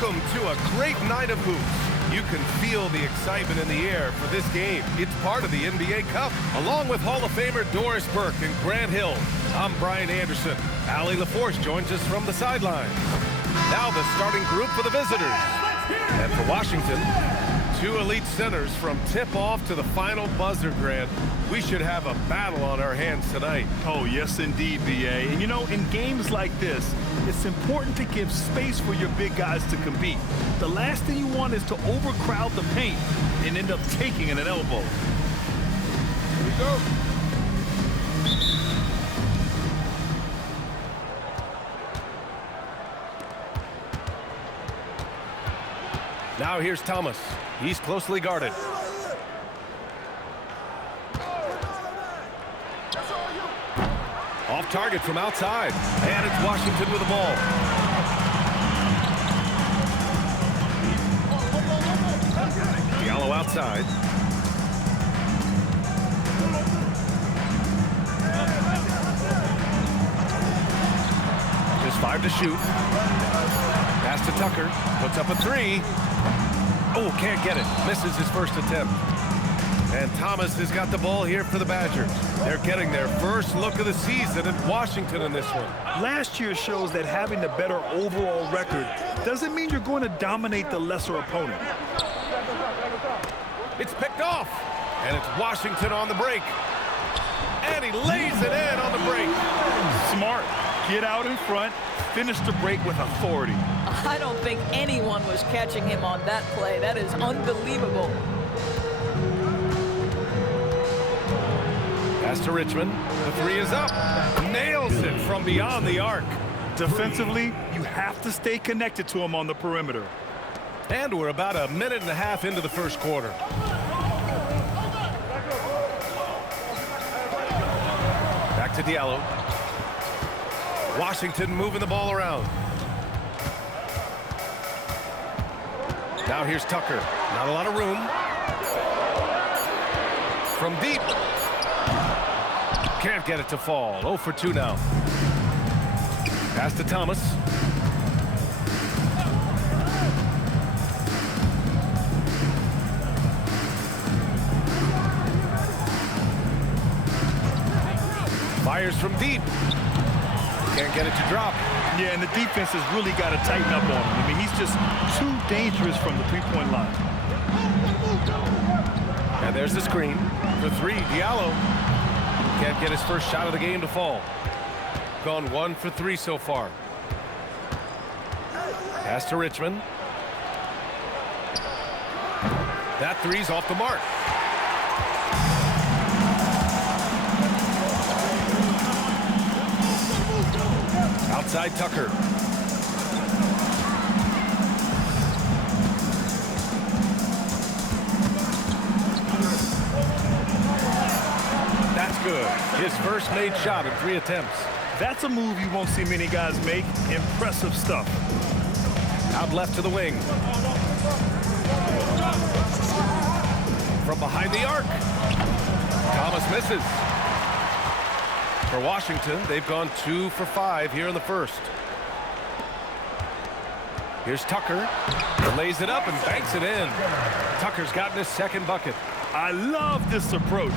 Welcome to a great night of hoops. You can feel the excitement in the air for this game. It's part of the NBA Cup. Along with Hall of Famer Doris Burke and Grant Hill, I'm Brian Anderson. Allie LaForce joins us from the sideline. Now the starting group for the visitors. And for Washington, two elite centers from tip-off to the final buzzer, Grant. We should have a battle on our hands tonight. Oh, yes, indeed, BA. And, you know, in games like this, it's important to give space for your big guys to compete. The last thing you want is to overcrowd the paint and end up taking an elbow. Here we go. Now here's Thomas. He's closely guarded. Off target from outside. And it's Washington with the ball. Diallo outside. Just 5 to shoot. Pass to Tucker. Puts up a 3. Oh, can't get it. Misses his first attempt. And Thomas has got the ball here for the Badgers. They're getting their first look of the season at Washington in this one. Last year shows that having the better overall record doesn't mean you're going to dominate the lesser opponent. It's picked off. And it's Washington on the break. And he lays it in on the break. Smart. Get out in front. Finish the break with authority. I don't think anyone was catching him on that play. That is unbelievable. Pass to Richmond. The 3 is up. Nails it from beyond the arc. Defensively, you have to stay connected to him on the perimeter. And we're about a minute and a half into the first quarter. Back to Diallo. Washington moving the ball around. Now here's Tucker. Not a lot of room. From deep. Can't get it to fall. 0 for 2 now. Pass to Thomas. Fires from deep. Can't get it to drop. Yeah, and the defense has really got to tighten up on him. I mean, he's just too dangerous from the three-point line. And there's the screen. For 3, Diallo. Can't get his first shot of the game to fall. Gone 1 for 3 so far. Pass to Richmond. That 3's off the mark. Outside Tucker. That's good. His first made shot in 3 attempts. That's a move you won't see many guys make. Impressive stuff. Out left to the wing. From behind the arc. Thomas misses. For Washington, they've gone 2 for 5 here in the first. Here's Tucker. He lays it up and banks it in. Tucker's gotten his second bucket. I love this approach.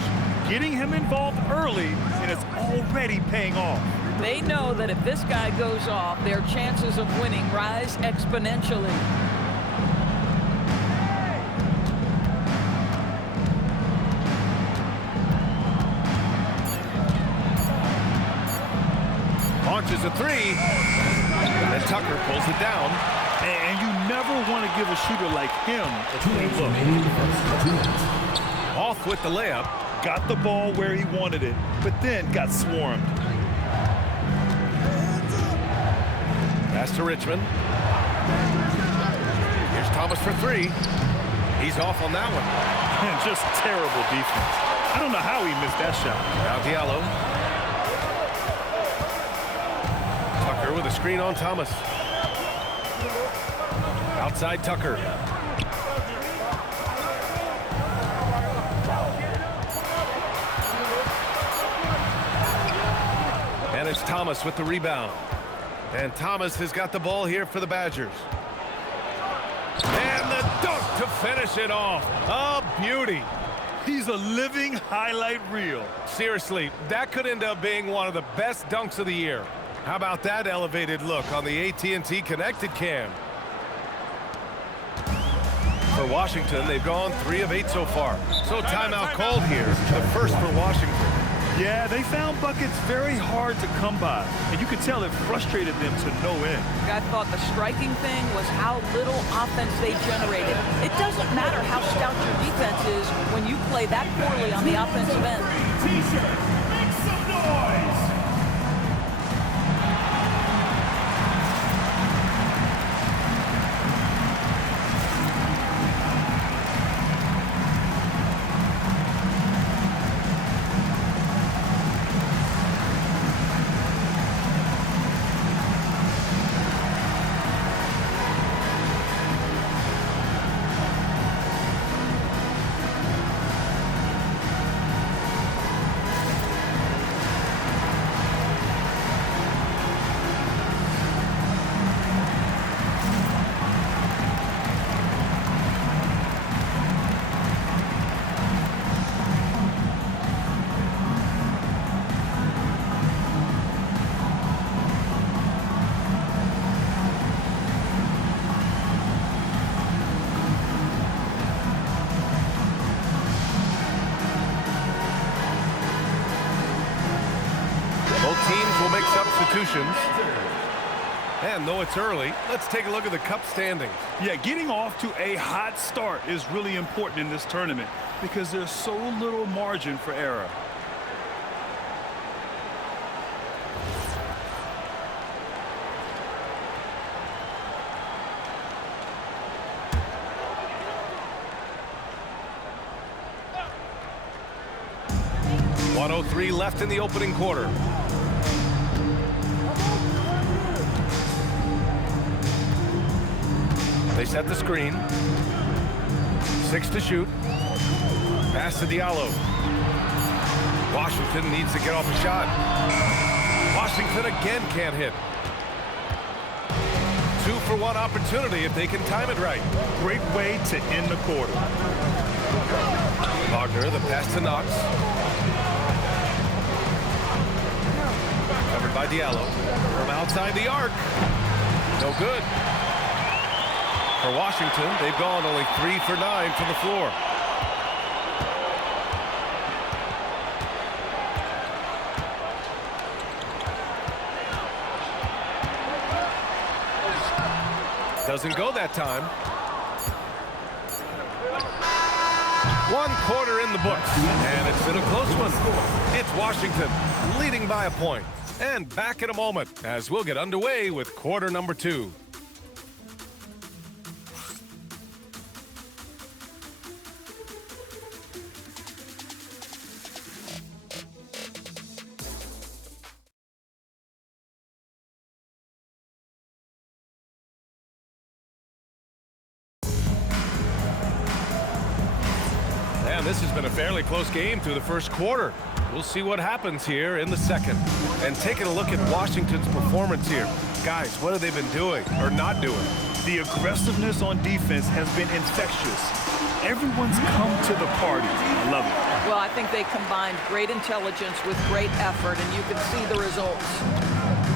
Getting him involved early, and it's already paying off. They know that if this guy goes off, their chances of winning rise exponentially. Launches a 3. And Tucker pulls it down. And you never want to give a shooter like him a clean look. Off with the layup. Got the ball where he wanted it, but then got swarmed. Pass to Richmond. Here's Thomas for 3. He's off on that one. And just terrible defense. I don't know how he missed that shot. Now Diallo. Tucker with a screen on Thomas. Outside Tucker. And it's Thomas with the rebound. And Thomas has got the ball here for the Badgers. finish it off. A beauty. He's a living highlight reel. Seriously, that could end up being one of the best dunks of the year. How about that elevated look on the AT&T Connected Cam? For Washington, they've gone 3 of 8 so far. So timeout called here, the first for Washington. Yeah, they found buckets very hard to come by, and you could tell it frustrated them to no end. I thought the striking thing was how little offense they generated. It doesn't matter how stout your defense is when you play that poorly on the offensive end. T-shirt, make some noise! Both teams will make substitutions. And though it's early, let's take a look at the cup standings. Yeah, getting off to a hot start is really important in this tournament because there's so little margin for error. .103 left in the opening quarter. They set the screen. 6 to shoot. Pass to Diallo. Washington needs to get off a shot. Washington again can't hit. 2-for-1 opportunity if they can time it right. Great way to end the quarter. Wagner, the pass to Knox. Covered by Diallo. From outside the arc. No good. For Washington, they've gone only 3 for 9 from the floor. Doesn't go that time. 1 quarter in the books, and it's been a close one. It's Washington leading by a point. And back in a moment as we'll get underway with quarter number 2. And this has been a fairly close game through the first quarter. We'll see what happens here in the second. And taking a look at Washington's performance here. Guys, what have they been doing or not doing? The aggressiveness on defense has been infectious. Everyone's come to the party. I love it. Well, I think they combined great intelligence with great effort, and you can see the results.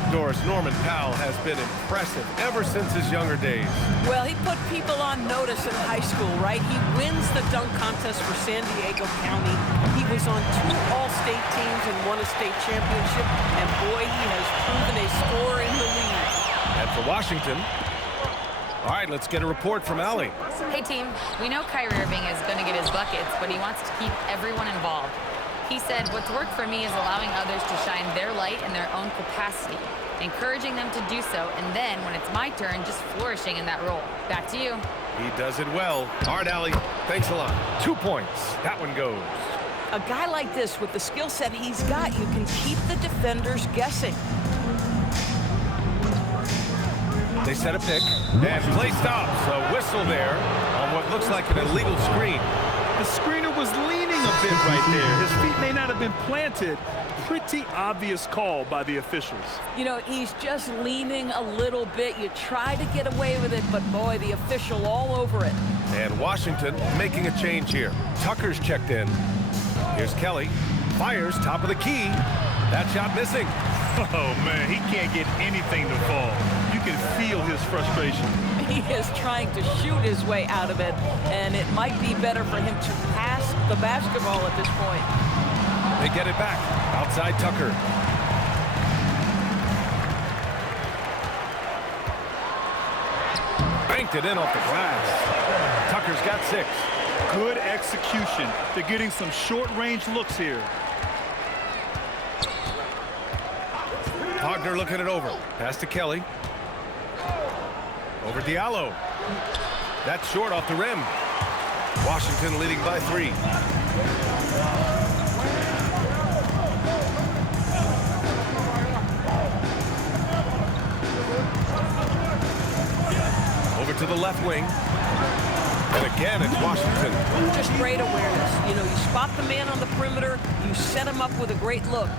Doris, Norman Powell has been impressive ever since his younger days. Well, he put people on notice in high school, right? He wins the dunk contest for San Diego County. He was on 2 All-State teams and won a state championship. And boy, he has proven a scorer in the league. And for Washington, all right, let's get a report from Allie. Hey, team. We know Kyrie Irving is going to get his buckets, but he wants to keep everyone involved. He said, what's worked for me is allowing others to shine their light in their own capacity, encouraging them to do so, and then, when it's my turn, just flourishing in that role. Back to you. He does it well. All right, Allie, thanks a lot. 2 points. That one goes. A guy like this, with the skill set he's got, you can keep the defenders guessing. They set a pick, and play stops. A whistle there on what looks like an illegal screen. The screener was leaning a bit right there. His feet may not have been planted, pretty obvious call by the officials. You know, he's just leaning a little bit. You try to get away with it, but boy, the official all over it. And Washington making a change here. Tucker's checked in. Here's Kelly. Fires top of the key. That shot missing. Oh, man, he can't get anything to fall. You can feel his frustration. He is trying to shoot his way out of it, and it might be better for him to pass the basketball at this point. They get it back. Outside Tucker. Banked it in off the glass. Tucker's got 6. Good execution. They're getting some short-range looks here. Wagner looking it over. Pass to Kelly. Over Diallo. That's short off the rim. Washington leading by 3. Over to the left wing. And again, it's Washington. Just great awareness. You know, you spot the man on the perimeter, you set him up with a great look.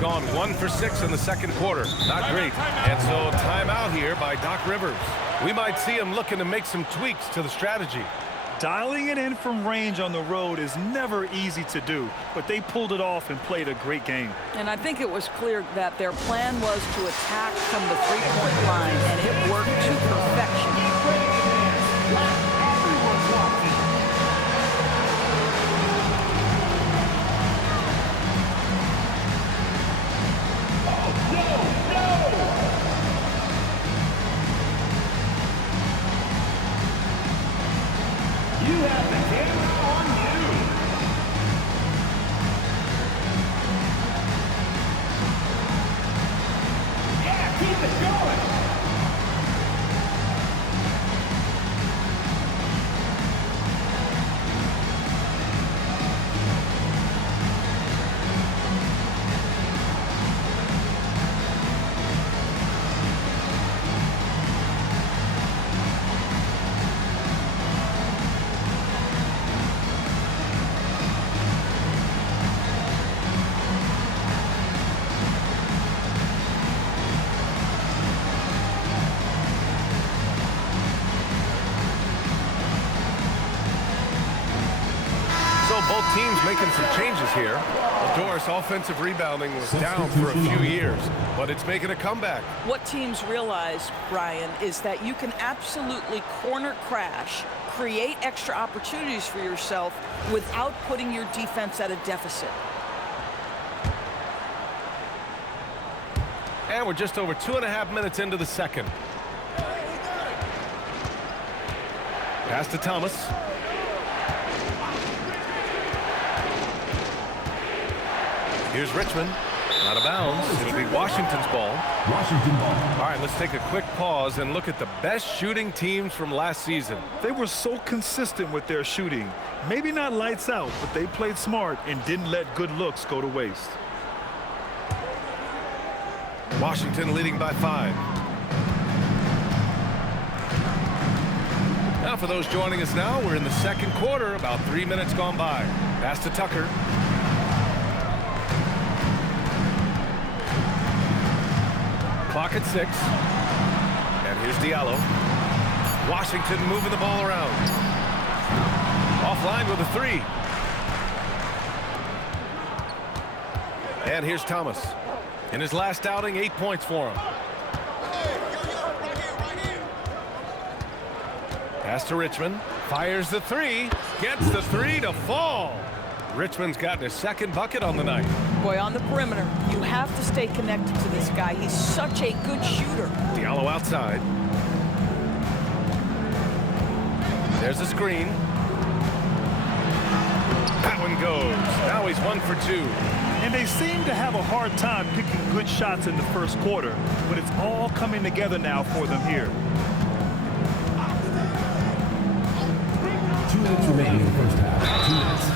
Gone 1 for 6 in the second quarter. Not great. And so timeout here by Doc Rivers. We might see him looking to make some tweaks to the strategy. Dialing it in from range on the road is never easy to do, but they pulled it off and played a great game. And I think it was clear that their plan was to attack from the three-point line, and it worked to perfection. You have the camera on you. Yeah, keep it going. Both teams making some changes here. Doris offensive rebounding was down for a few years, but it's making a comeback. What teams realize, Brian, is that you can absolutely corner crash, create extra opportunities for yourself without putting your defense at a deficit. And we're just over 2.5 minutes into the second. Pass to Thomas. Here's Richmond. Out of bounds. It'll be Washington's ball. Washington ball. All right, let's take a quick pause and look at the best shooting teams from last season. They were so consistent with their shooting. Maybe not lights out, but they played smart and didn't let good looks go to waste. Washington leading by 5. Now for those joining us now, we're in the second quarter, about 3 minutes gone by. Pass to Tucker. Clock at 6. And here's Diallo. Washington moving the ball around. Offline with a 3. And here's Thomas. In his last outing, 8 points for him. Pass to Richmond. Fires the 3. Gets the 3 to fall. Richmond's gotten his second bucket on the night. Boy, on the perimeter, you have to stay connected to this guy. He's such a good shooter. Diallo outside. There's a screen. That one goes. Now he's 1 for 2. And they seem to have a hard time picking good shots in the first quarter, but it's all coming together now for them here. 2 minutes remaining in the first half. 2 minutes.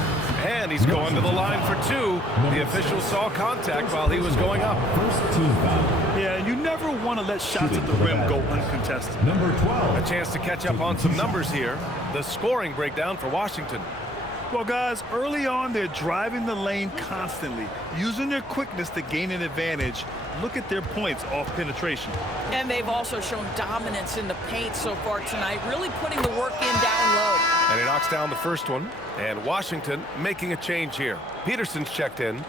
And he's going to the line for 2. The official saw contact while he was going up. First team foul. Yeah, you never want to let shots at the rim go uncontested. Number 12. A chance to catch up on some numbers here. The scoring breakdown for Washington. Well, guys, early on, they're driving the lane constantly, using their quickness to gain an advantage. Look at their points off penetration. And they've also shown dominance in the paint so far tonight, really putting the work in down low. And he knocks down the first one. And Washington making a change here. Peterson's checked in.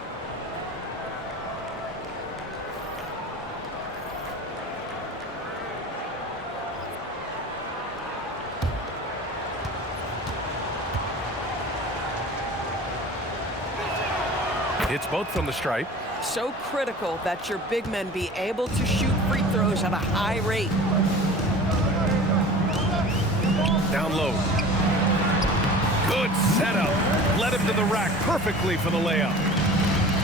It's both from the stripe. So critical that your big men be able to shoot free throws at a high rate. Down low. Good setup. Led him to the rack perfectly for the layup.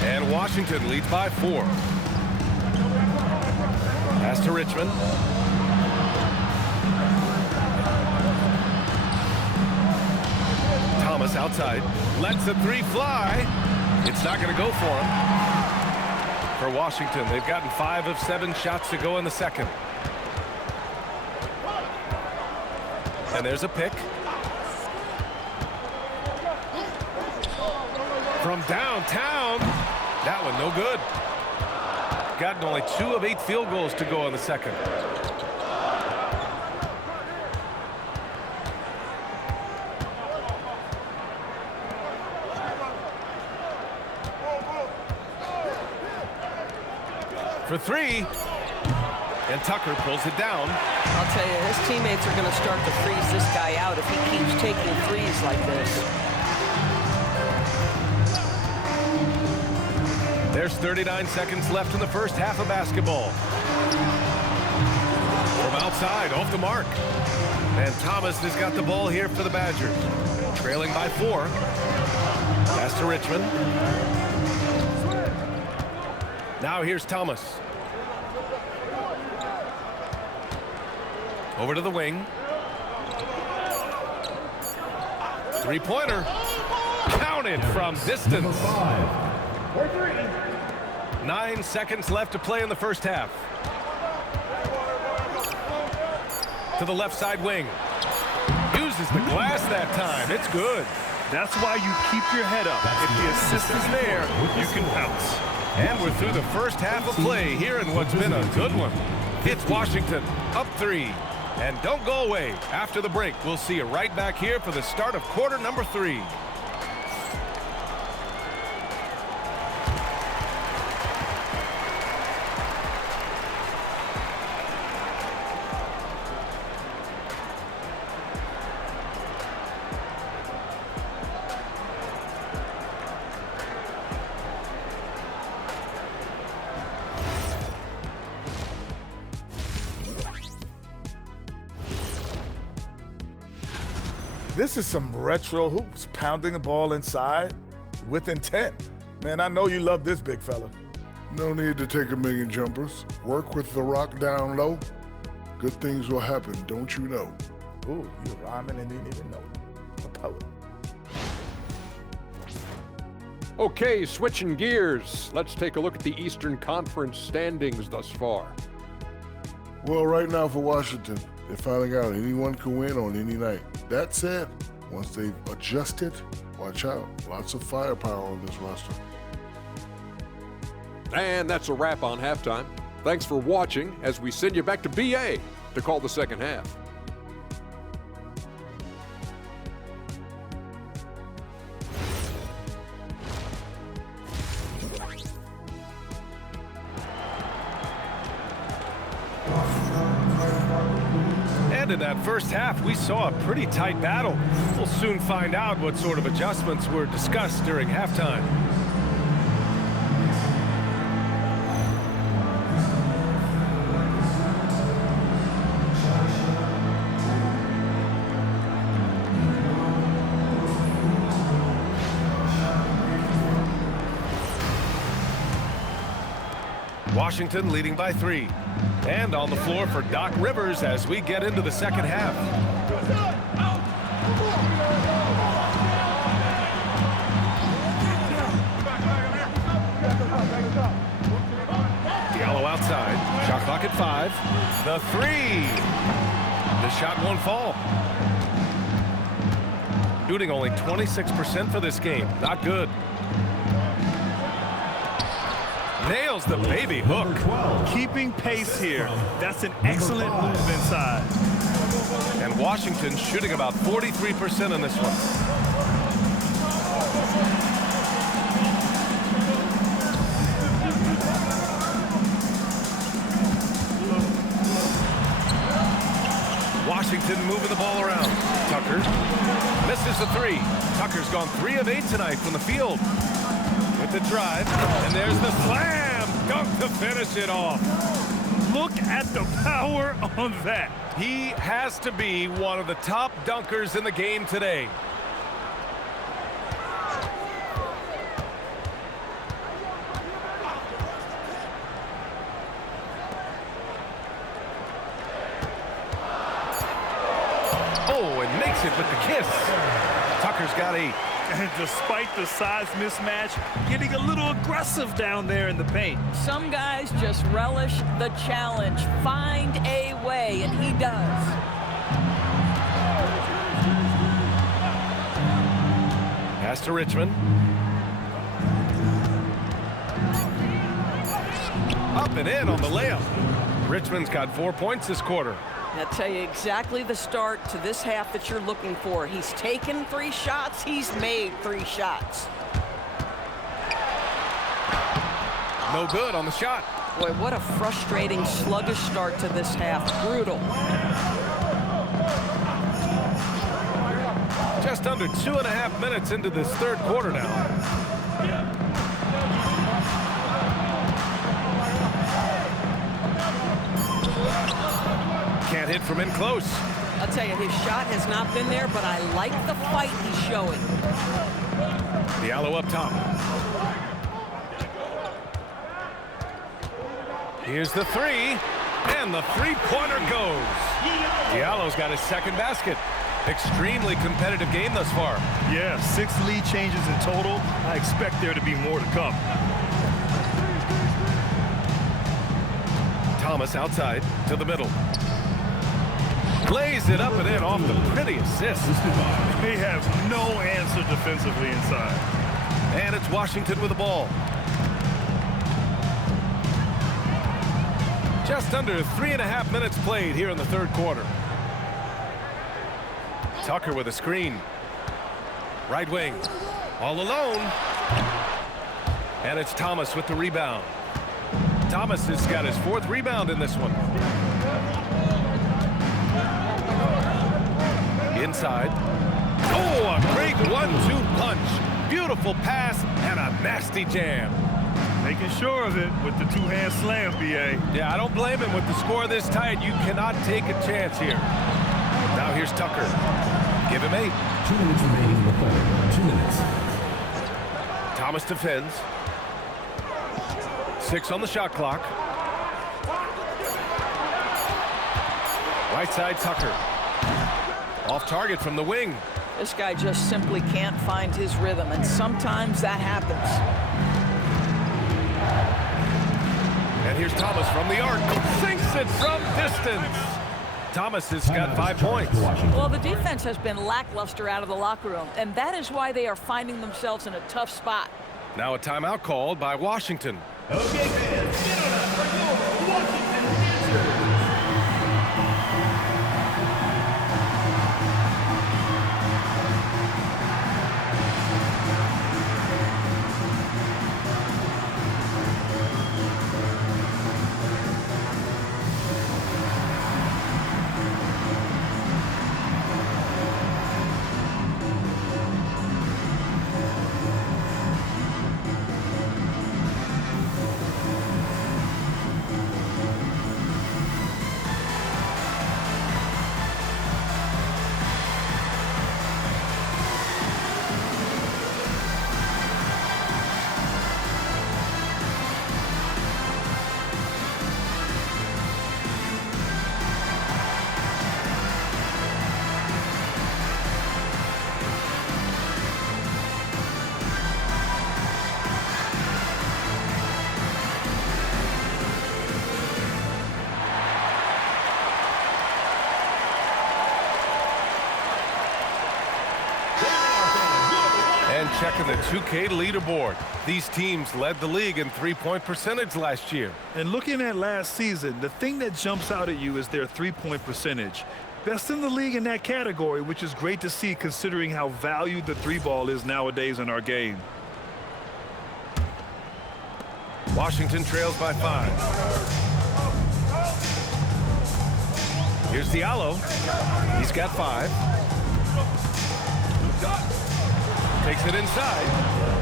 And Washington leads by 4. Pass to Richmond. Thomas outside. Lets the 3 fly. It's not going to go for him. For Washington, they've gotten 5 of 7 shots to go in the second. And there's a pick. From downtown. That one no good. Gotten only 2 of 8 field goals to go in the second. For 3, and Tucker pulls it down. I'll tell you, his teammates are going to start to freeze this guy out if he keeps taking threes like this. There's 39 seconds left in the first half of basketball. From outside, off the mark. And Thomas has got the ball here for the Badgers. Trailing by 4. Pass to Richmond. Now here's Thomas. Over to the wing. 3-pointer. Counted from distance. 9 seconds left to play in the first half. To the left side wing. Uses the glass that time. It's good. That's why you keep your head up. If the assist is there, you can pounce. And we're through the first half of play here in what's been a good one. It's Washington up 3. And don't go away. After the break, we'll see you right back here for the start of quarter number 3. This is some retro hoops, pounding the ball inside with intent. Man, I know you love this big fella. No need to take a million jumpers. Work with the rock down low. Good things will happen, don't you know? Ooh, you're rhyming and didn't even know it. A poet. Okay, switching gears. Let's take a look at the Eastern Conference standings thus far. Well, right now for Washington, they're finding out anyone can win on any night. That said, once they've adjusted, watch out. Lots of firepower on this roster. And that's a wrap on halftime. Thanks for watching as we send you back to BA to call the second half. And in that first half, we saw a pretty tight battle. We'll soon find out what sort of adjustments were discussed during halftime. Washington leading by 3. And on the floor for Doc Rivers as we get into the second half. Diallo outside. Shot clock at 5. The 3. The shot won't fall. Shooting only 26% for this game. Not good. Nails the baby hook. Keeping pace here. That's an excellent move inside. And Washington shooting about 43% in this one. Washington moving the ball around. Tucker misses the three. Tucker's gone 3 of 8 tonight from the field. With the drive, and there's the slam dunk to finish it off. Look at the power on that. He has to be one of the top dunkers in the game today. Oh, and makes it with the kiss. Tucker's got 8. And despite the size mismatch, getting a little aggressive down there in the paint. Some guys just relish the challenge. Find a way, and he does. Pass to Richmond. Up and in on the layup. Richmond's got 4 points this quarter. I'll tell you exactly the start to this half that you're looking for. He's taken 3 shots. He's made 3 shots. No good on the shot. Boy, what a frustrating, sluggish start to this half. Brutal. Just under 2.5 minutes into this third quarter now. Can't hit from in close. I'll tell you, his shot has not been there, but I like the fight he's showing. Diallo up top. Here's the 3, and the 3-pointer goes. Diallo's got his second basket. Extremely competitive game thus far. Yeah, 6 lead changes in total. I expect there to be more to come. Thomas outside to the middle. Lays it up and in off the pretty assist. They have no answer defensively inside. And it's Washington with the ball. Just under 3.5 minutes played here in the third quarter. Tucker with a screen. Right wing. All alone. And it's Thomas with the rebound. Thomas has got his 4th rebound in this one. Inside. Oh, a great 1-2 punch. Beautiful pass and a nasty jam. Making sure of it with the 2-hand slam, BA. Yeah, I don't blame him. With the score this tight, you cannot take a chance here. Now here's Tucker. Give him 8. 2 minutes remaining in the quarter. 2 minutes. Thomas defends. 6 on the shot clock. Right side, Tucker. Off target from the wing. This guy just simply can't find his rhythm, and sometimes that happens. And here's Thomas from the arc. Sinks it from distance. Thomas has got 5 points. Well, the defense has been lackluster out of the locker room, and that is why they are finding themselves in a tough spot. Now a timeout called by Washington. Okay, fans, get on up for your Washington answer. checking the 2K leaderboard. These teams led the league in three-point percentage last year. And looking at last season, the thing that jumps out at you is their three-point percentage. Best in the league in that category, which is great to see considering how valued the three ball is nowadays in our game. Washington trails by 5. Here's Diallo. He's got 5. Takes it inside.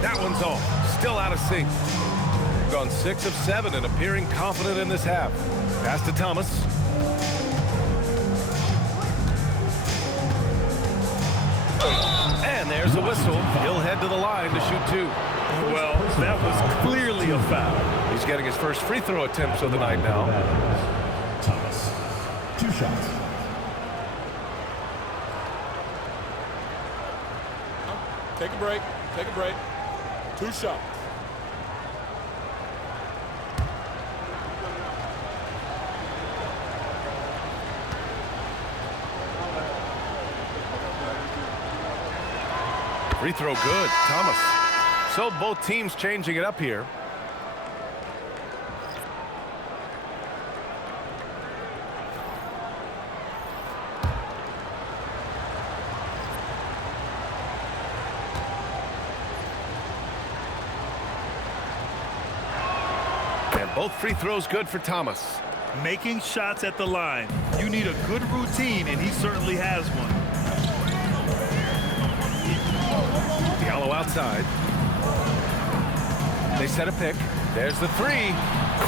That one's off. Still out of sync. Gone 6 of 7 and appearing confident in this half. Pass to Thomas. And there's a whistle. He'll head to the line to shoot 2. Well, that was clearly a foul. He's getting his first free throw attempts of the night now. Thomas. 2 shots. Take a break. Take a break. 2 shots. Free throw good. Thomas. So both teams changing it up here. And both free throws good for Thomas. Making shots at the line. You need a good routine, and he certainly has one. Diallo outside. They set a pick. There's the 3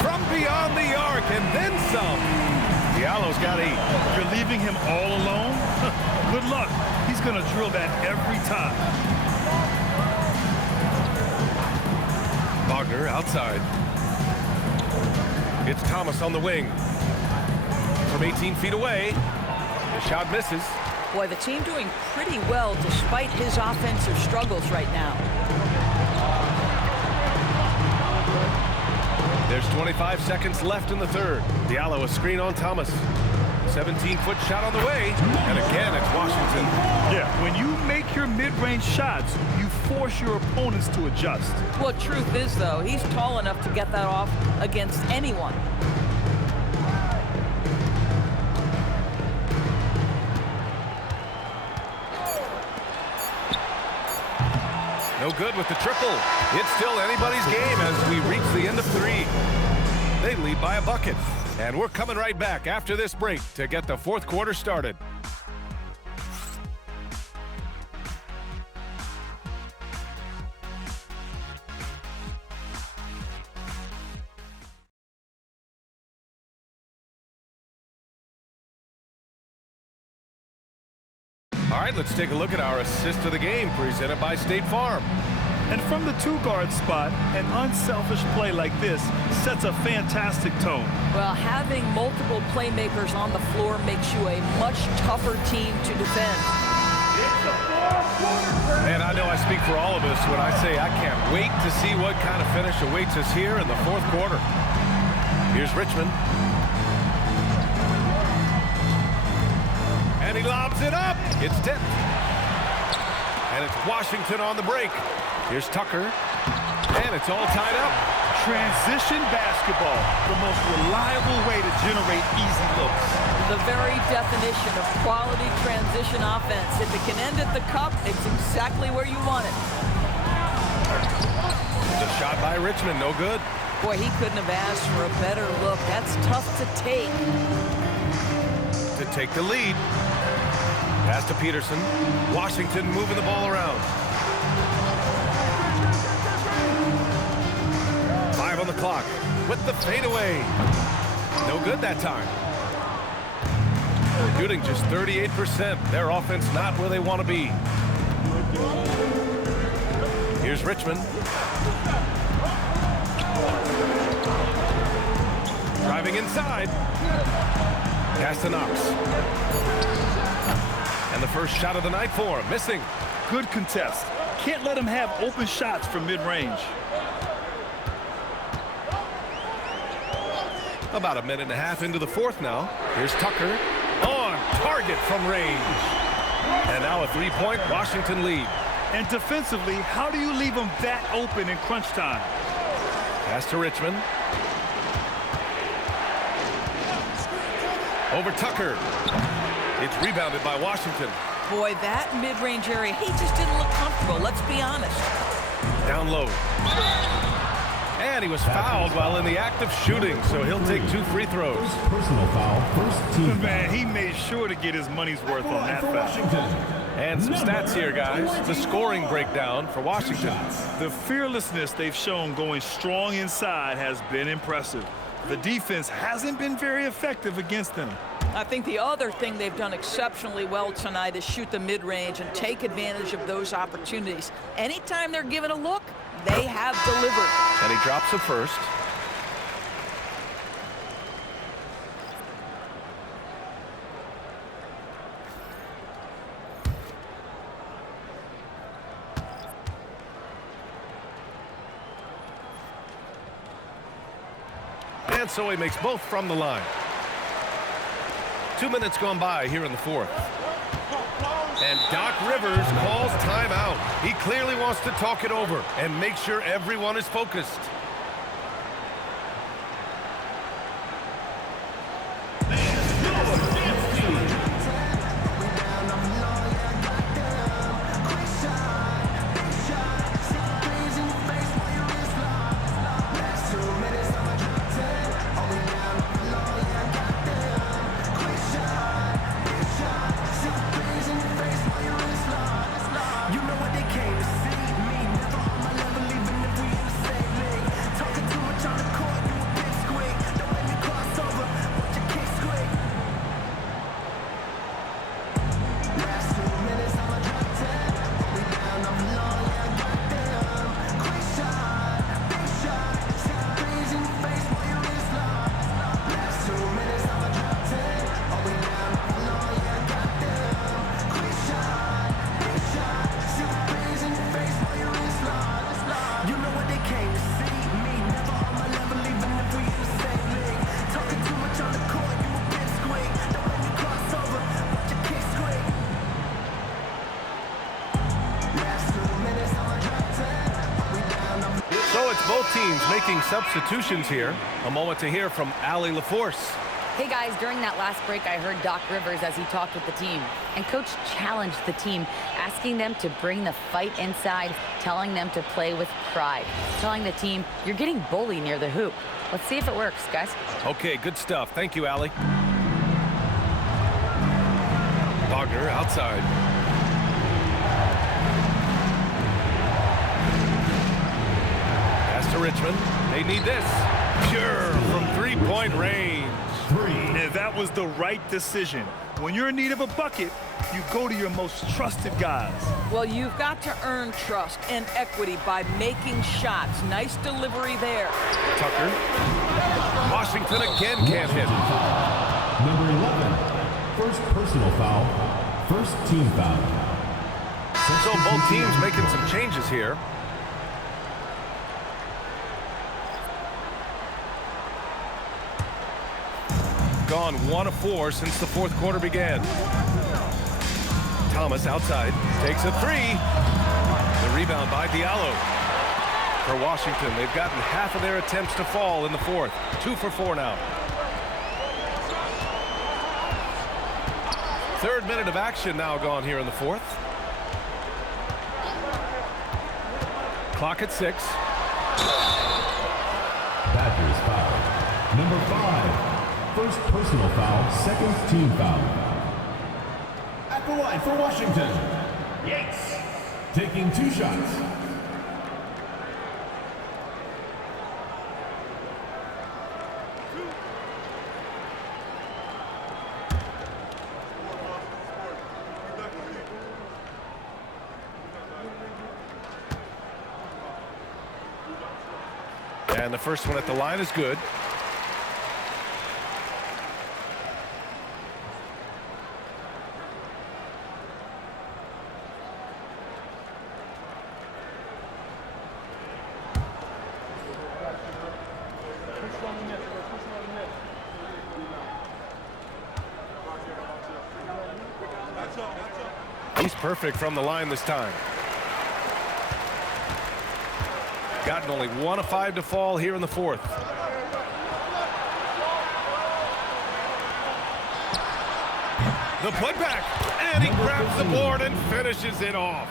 from beyond the arc and then some. Diallo's got 8. You're leaving him all alone? Good luck. He's going to drill that every time. Wagner outside. It's Thomas on the wing. From 18 feet away. The shot misses. Boy, the team doing pretty well despite his offensive struggles right now. There's 25 seconds left in the third. Diallo a screen on Thomas. 17-foot shot on the way. And again, it's Washington. Yeah, when you make your mid-range shots, you force your opponents to adjust. Well, truth is, though, he's tall enough to get that off against anyone. No good with the triple. It's still anybody's game as we reach the end of 3. They lead by a bucket. And we're coming right back after this break to get the fourth quarter started. All right, let's take a look at our assist of the game presented by State Farm. And from the 2-guard spot, an unselfish play like this sets a fantastic tone. Well, having multiple playmakers on the floor makes you a much tougher team to defend. And I know I speak for all of us when I say I can't wait to see what kind of finish awaits us here in the fourth quarter. Here's Richmond. And he lobs it up. It's tipped. And it's Washington on the break. Here's Tucker. And it's all tied up. Transition basketball, the most reliable way to generate easy looks. The very definition of quality transition offense. If it can end at the cup, it's exactly where you want it. The shot by Richmond, no good. Boy, he couldn't have asked for a better look. That's tough to take. To take the lead. Pass to Peterson. Washington moving the ball around. 5 on the clock with the fadeaway. No good that time. Shooting just 38%. Their offense not where they want to be. Here's Richmond. Driving inside. Pass to Knox. And the first shot of the night for him. Missing. Good contest. Can't let him have open shots from mid-range. About a minute and a half into the fourth now. Here's Tucker on target from range. And now a 3-point Washington lead. And defensively, how do you leave them that open in crunch time? Pass to Richmond. Over Tucker. It's rebounded by Washington. Boy, that mid-range area, he just didn't look comfortable, let's be honest. Down low. And he was fouled while in the act of shooting, so he'll take 2 free throws. Personal foul, first team. Man, he made sure to get his money's worth on that foul. And some stats here, guys. The scoring breakdown for Washington. The fearlessness they've shown going strong inside has been impressive. The defense hasn't been very effective against them. I think the other thing they've done exceptionally well tonight is shoot the mid-range and take advantage of those opportunities. Anytime they're given a look, they have delivered. And he drops the first. And so he makes both from the line. 2 minutes gone by here in the fourth. And Doc Rivers calls timeout. He clearly wants to talk it over and make sure everyone is focused. Both teams making substitutions here. A moment to hear from Allie LaForce. Hey guys, during that last break, I heard Doc Rivers as he talked with the team. And Coach challenged the team, asking them to bring the fight inside, telling them to play with pride, telling the team, you're getting bullied near the hoop. Let's see if it works, guys. Okay, good stuff. Thank you, Allie. Wagner outside. To Richmond. They need this. Pure from three-point range. And that was the right decision. When you're in need of a bucket, you go to your most trusted guys. Well, you've got to earn trust and equity by making shots. Nice delivery there. Tucker. Washington again can't hit. Number 11, first personal foul, first team foul. So both teams making some changes here. Gone 1 of 4 since the fourth quarter began. Thomas outside takes a three. The rebound by Diallo. For Washington, they've gotten half of their attempts to fall in the fourth. 2 for 4 now. Third minute of action now gone here in the fourth. Clock at 6. Badgers foul. Number 5. First personal foul, second team foul. At the line for Washington, Yates, taking 2 shots. And the first one at the line is good. He's perfect from the line this time. Gotten only 1 of 5 to fall here in the fourth. The putback, and he grabs the board and finishes it off.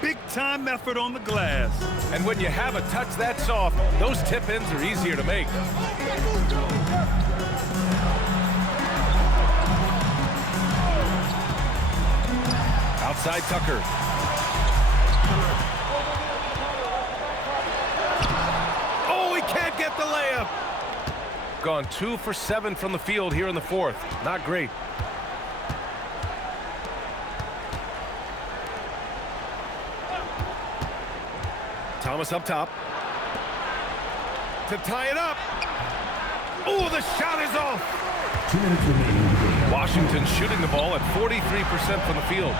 Big-time effort on the glass. And when you have a touch that soft, those tip-ins are easier to make. Outside Tucker. Oh, he can't get the layup. Gone 2 for 7 from the field here in the fourth. Not great. Thomas up top. To tie it up. Oh, the shot is off. 2 minutes remaining. Washington shooting the ball at 43% from the field.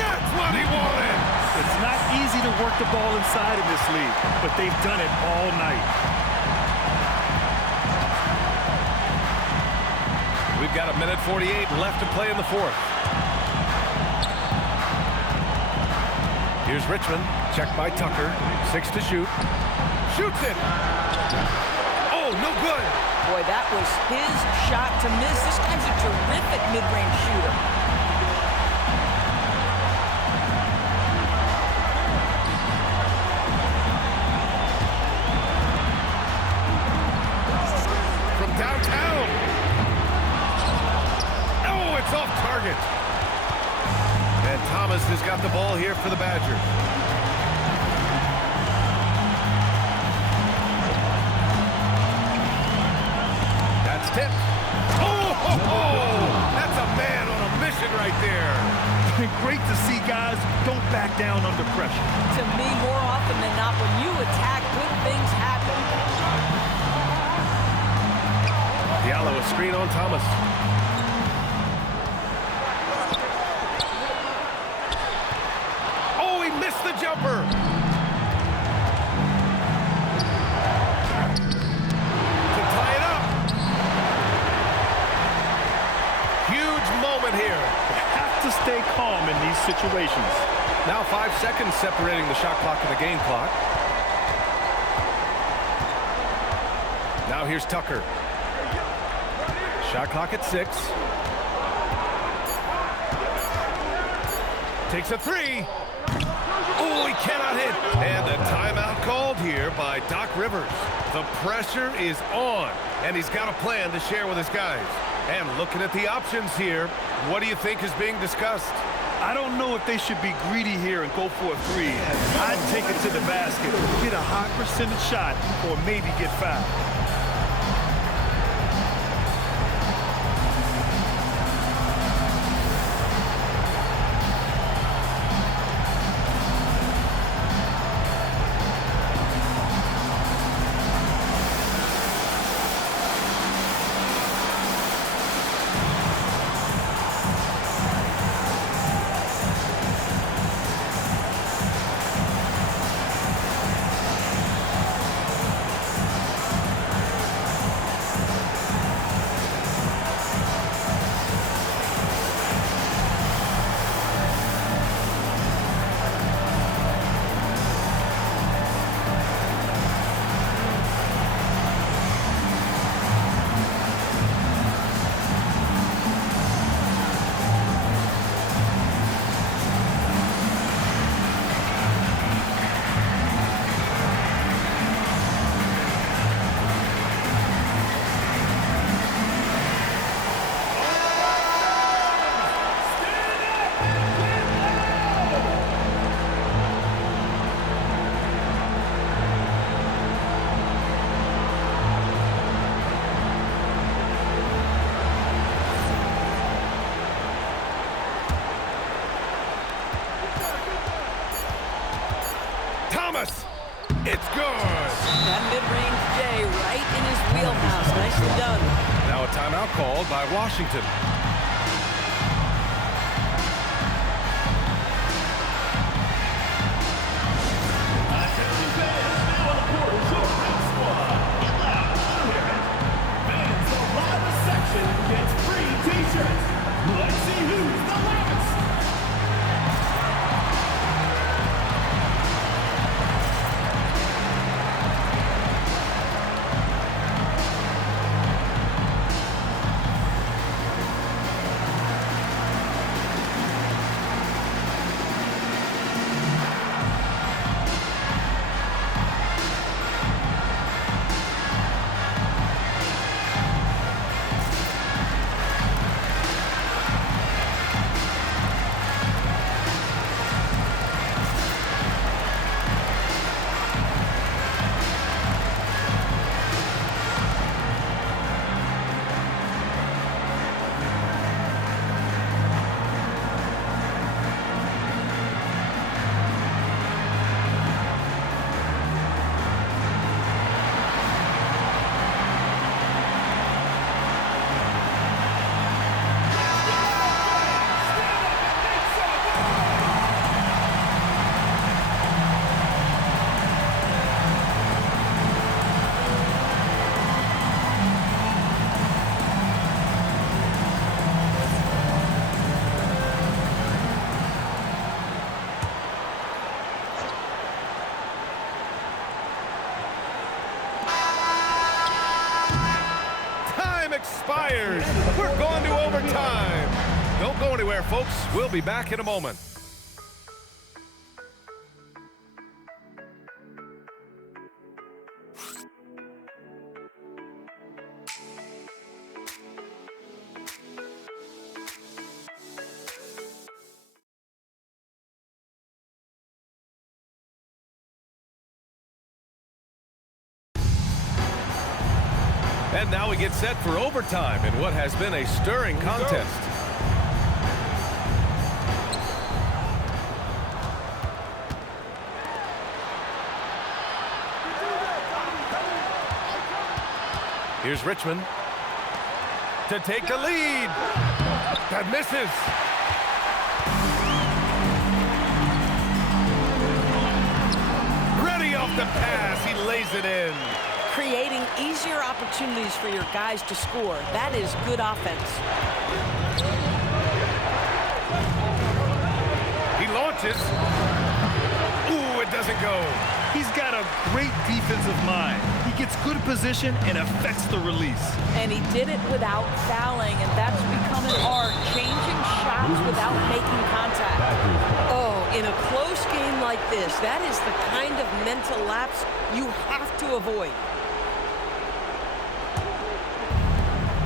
That's what he wanted. It's not easy to work the ball inside in this league, but they've done it all night. We've got 1:48 left to play in the fourth. Here's Richmond, checked by Tucker, 6 to shoot. Shoots it. Oh, no good. Boy, that was his shot to miss. This guy's a terrific mid-range shooter. From downtown. Oh, it's off target. And Thomas has got the ball here for the Badgers. That's tipped. That's a man on a mission right there. Great to see guys don't back down under pressure. To me, more often than not, when you attack, good things happen. Diallo, a screen on Thomas. Oh, he missed the jumper. To tie it up. Huge moment here. To stay calm in these situations. Now 5 seconds separating the shot clock and the game clock. Now here's Tucker. Shot clock at 6. Takes a 3. Oh, he cannot hit. And a timeout called here by Doc Rivers. The pressure is on, and he's got a plan to share with his guys. And looking at the options here, what do you think is being discussed? I don't know if they should be greedy here and go for a 3. I'd take it to the basket, hit a high percentage shot, or maybe get fouled. It's good. That mid-range J right in his wheelhouse. Nicely done. Now a timeout called by Washington. fires. We're going to overtime. Don't go anywhere, folks. We'll be back in a moment. And now we get set for overtime in what has been a stirring contest. Here's Richmond to take the lead. That misses. Ready off the pass. He lays it in. Creating easier opportunities for your guys to score. That is good offense. He launches. Ooh, it doesn't go. He's got a great defensive mind. He gets good position and affects the release. And he did it without fouling, and that's become an art, changing shots without making contact. Oh, in a close game like this, that is the kind of mental lapse you have to avoid.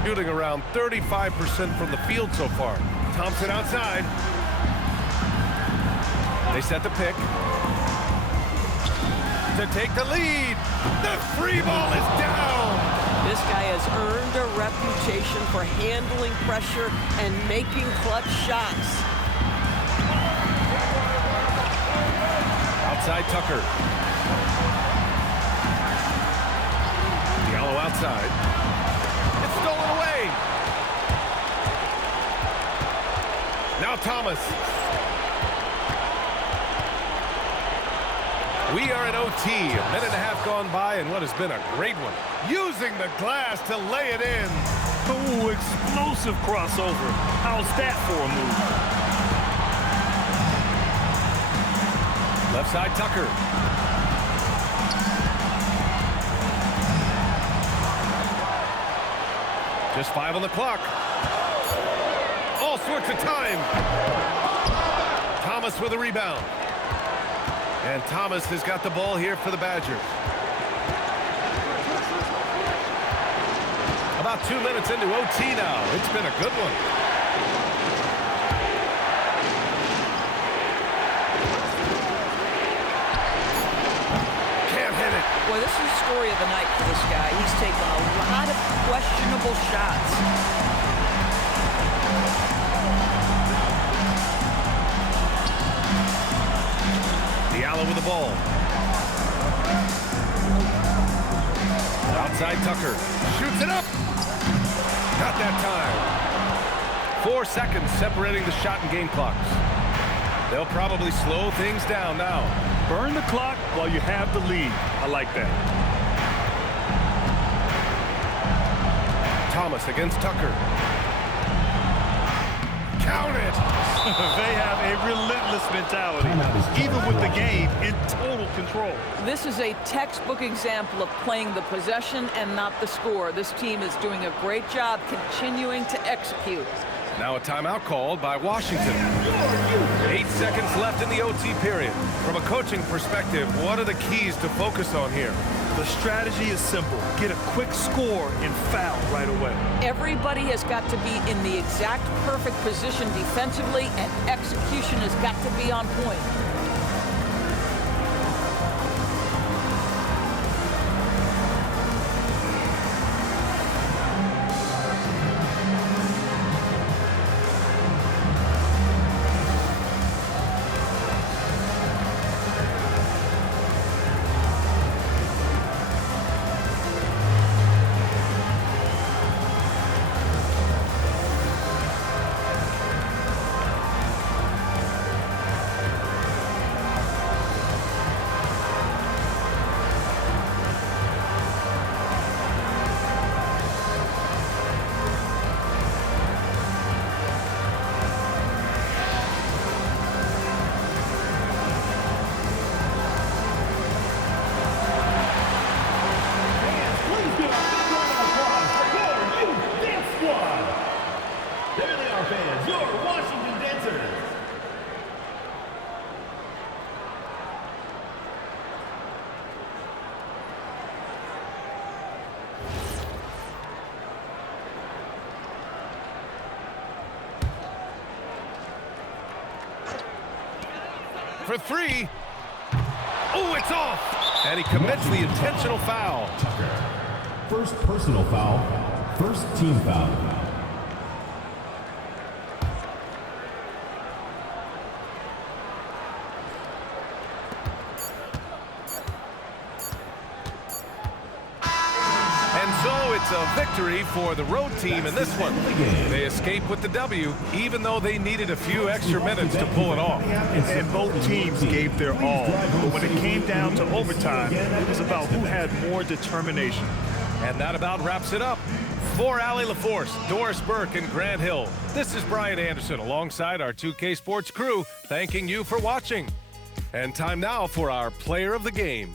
Shooting around 35% from the field so far. Thompson outside. They set the pick. To take the lead. The free ball is down. This guy has earned a reputation for handling pressure and making clutch shots. Outside Tucker. Diallo outside. It's stolen away. Now Thomas. We are in OT, a minute and a half gone by, and what has been a great one. Using the glass to lay it in. Ooh, explosive crossover. How's that for a move? Left side Tucker. Just 5 on the clock. All sorts of time. Thomas with a rebound. And Thomas has got the ball here for the Badgers. About 2 minutes into OT now. It's been a good one. Can't hit it. Boy, this is the story of the night for this guy. He's taken a lot of questionable shots. Diallo with the ball. Outside Tucker. Shoots it up. Not that time. 4 seconds separating the shot and game clocks. They'll probably slow things down now. Burn the clock while you have the lead. I like that. Thomas against Tucker. Count it. They have a relentless mentality, even with the game in total control. This is a textbook example of playing the possession and not the score. This team is doing a great job continuing to execute. Now a timeout called by Washington. 8 seconds left in the OT period. From a coaching perspective, what are the keys to focus on here? The strategy is simple. Get a quick score and foul right away. Everybody has got to be in the exact perfect position defensively, and execution has got to be on point. for three. Oh, it's off. And he commits the intentional foul. Tucker. First personal foul. First team foul. It's a victory for the road team in this one. They escape with the W, even though they needed a few extra minutes to pull it off. And both teams gave their all. But when it came down to overtime, it was about who had more determination. And that about wraps it up. For Allie LaForce, Doris Burke, and Grant Hill, this is Brian Anderson alongside our 2K Sports crew, thanking you for watching. And time now for our player of the game.